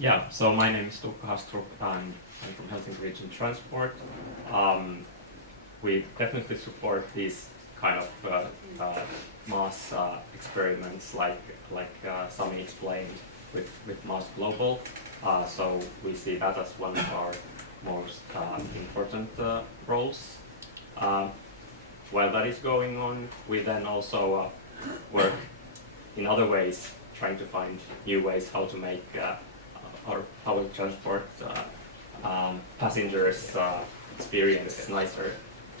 Yeah, so my name is Tuukka Hasturp and I'm from Helsinki Region Transport. We definitely support these kind of mass experiments like Sami explained with Mass Global. So we see that as one of our most important roles. While that is going on, we then also work in other ways, trying to find new ways how to make our public transport passengers experience nicer.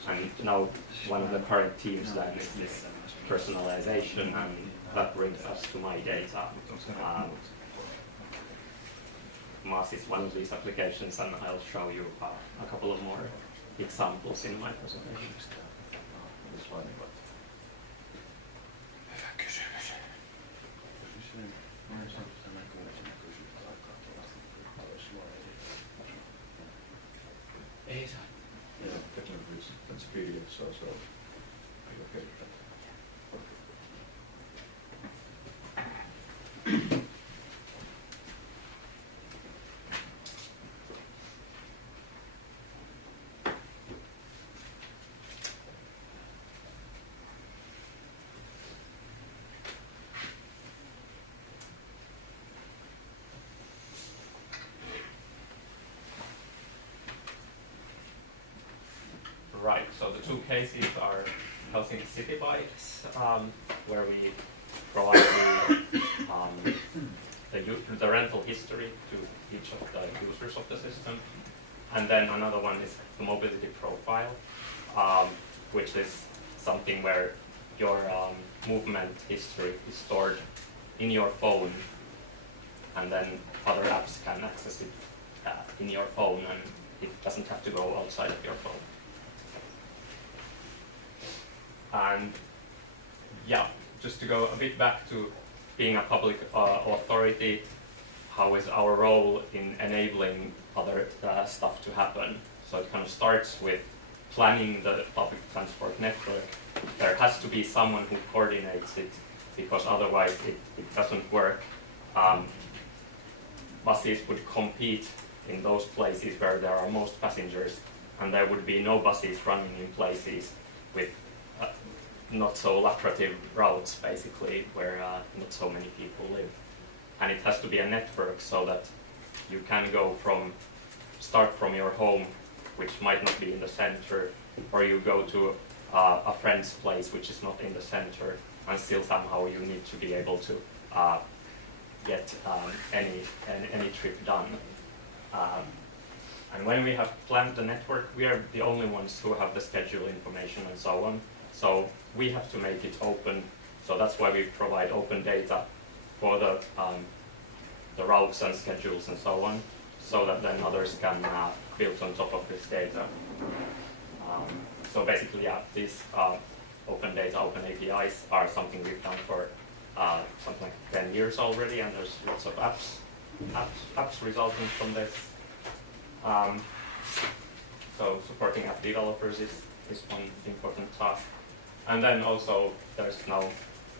And now one of the current themes then is this personalization, and that brings us to MyData. Mass is one of these applications, and I'll show you a couple of more examples in my presentation. Right, so the two cases are Helsinki City Bikes, where we provide the rental history to each of the users of the system. And then another one is the mobility profile, which is something where your movement history is stored in your phone, and then other apps can access it in your phone, and it doesn't have to go outside of your phone. And yeah, just to go a bit back to being a public authority, how is our role in enabling other stuff to happen? So it kind of starts with planning the public transport network. There has to be someone who coordinates it, because otherwise it doesn't work. Buses would compete in those places where there are most passengers, and there would be no buses running in places with not so lucrative routes, basically, where not so many people live. And it has to be a network so that you can start from your home, which might not be in the center, or you go to a friend's place which is not in the center, and still somehow you need to be able to get any trip done. And when we have planned the network, we are the only ones who have the schedule information and so on. So we have to make it open. So that's why we provide open data for the routes and schedules and so on, so that then others can build on top of this data. So basically, yeah, these open data, open APIs are something we've done for something like 10 years already, and there's lots of apps resulting from this. So supporting app developers is one important task. And then also there's now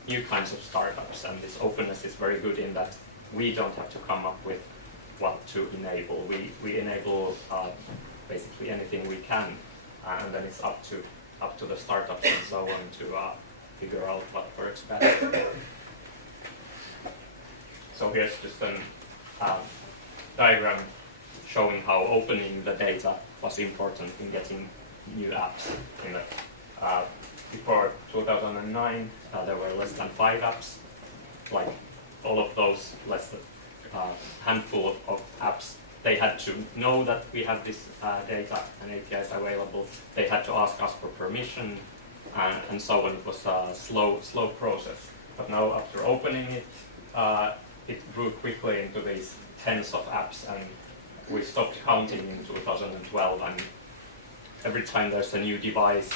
new kinds of startups, and this openness is very good in that we don't have to come up with what to enable. We enable basically anything we can, and then it's up to the startups and so on to figure out what works best. So here's just a diagram showing how opening the data was important in getting new apps. Before 2009, there were less than 5 apps. Like all of those, less than handful of apps, they had to know that we have this data and APIs available. They had to ask us for permission, and so on. It was a slow process. But now, after opening it, it grew quickly into these tens of apps, and we stopped counting in 2012. And every time there's a new device,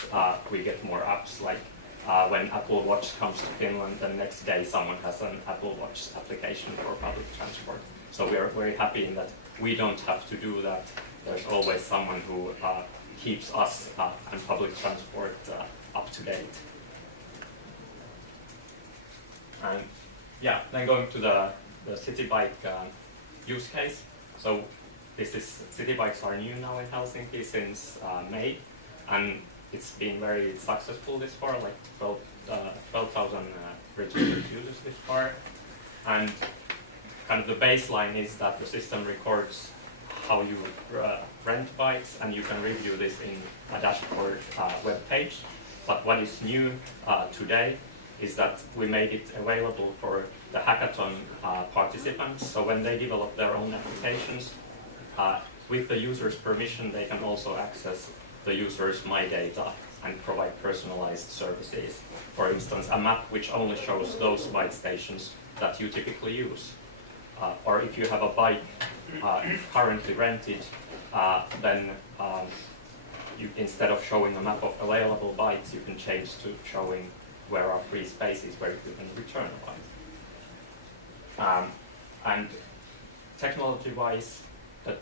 we get more apps. Like when Apple Watch comes to Finland, the next day someone has an Apple Watch application for public transport. So we are very happy in that we don't have to do that. There's always someone who keeps us and public transport up to date. And yeah, then going to the city bike use case. So city bikes are new now in Helsinki since May, and it's been very successful this far, like 12,000 registered users this far. And kind of the baseline is that the system records how you rent bikes, and you can review this in a dashboard web page. But what is new today is that we made it available for the hackathon participants. So when they develop their own applications, with the user's permission, they can also access the user's MyData and provide personalized services. For instance, a map which only shows those bike stations that you typically use. Or if you have a bike currently rented, then instead of showing a map of available bikes, you can change to showing where are free spaces where you can return a bike. And technology-wise, the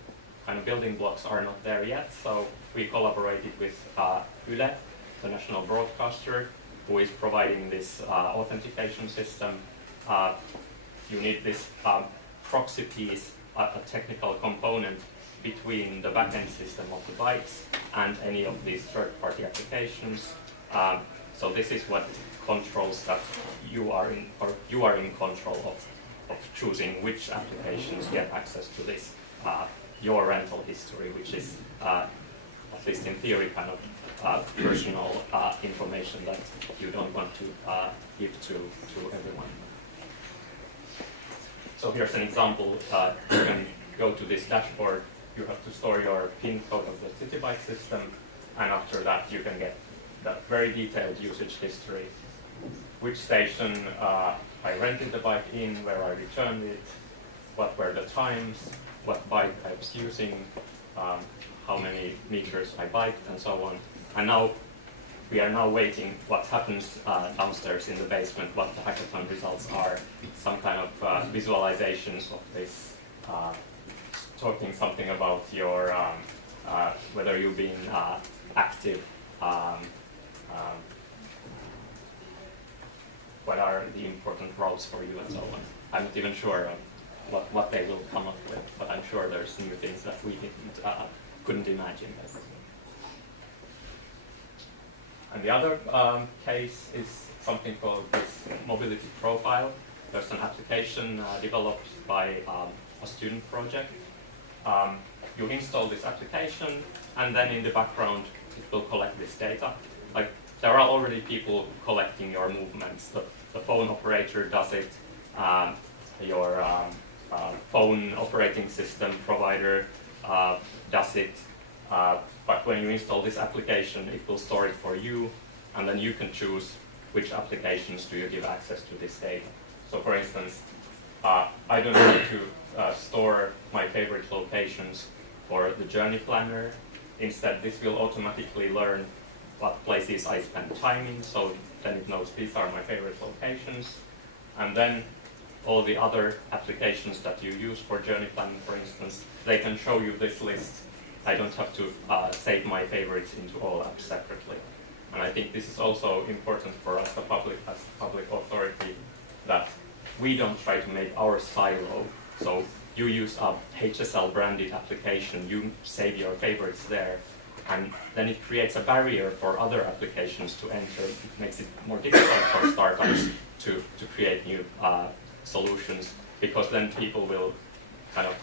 kind of building blocks are not there yet, so we collaborated with Yle, the national broadcaster, who is providing this authentication system. You need this proxy piece, a technical component between the backend system of the bikes and any of these third-party applications. So this is what controls that you are in control of choosing which applications get access to this your rental history, which is at least in theory kind of personal information that you don't want to give to everyone. So here's an example. You can go to this dashboard. You have to store your PIN code of the city bike system, and after that you can get that very detailed usage history. Which station I rented the bike in, where I returned it, what were the times, what bike I was using, how many meters I biked, and so on. And now we are now waiting what happens downstairs in the basement, what the hackathon results are, some kind of visualizations of this, talking something about your whether you've been active, what are the important roles for you, and so on. I'm not even sure what they will come up with, but I'm sure there's new things that we couldn't imagine. And the other case is something called this mobility profile. There's an application developed by a student project. You install this application, and then in the background it will collect this data. Like, there are already people collecting your movements. The phone operator does it, your phone operating system provider does it, but when you install this application, it will store it for you, and then you can choose which applications do you give access to this data. So for instance, I don't need to store my favorite locations for the journey planner. Instead, this will automatically learn what places I spend time in, so then it knows these are my favorite locations. And then all the other applications that you use for journey planning, for instance, they can show you this list. I don't have to save my favorites into all apps separately. And I think this is also important for us, as public authority, that we don't try to make our silo. So you use a HSL branded application, you save your favorites there, and then it creates a barrier for other applications to enter. It makes it more difficult for startups to create new solutions, because then people will kind of,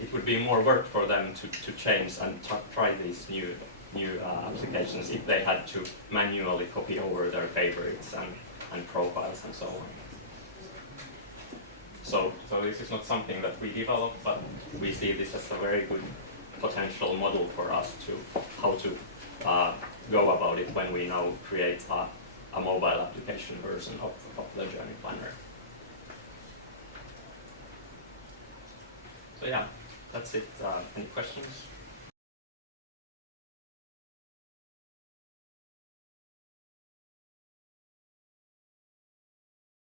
it would be more work for them to change and try these new applications if they had to manually copy over their favorites and profiles and so on. So this is not something that we develop, but we see this as a very good potential model for us to how to go about it when we now create a mobile application version of the journey planner. So yeah, that's it. Any questions?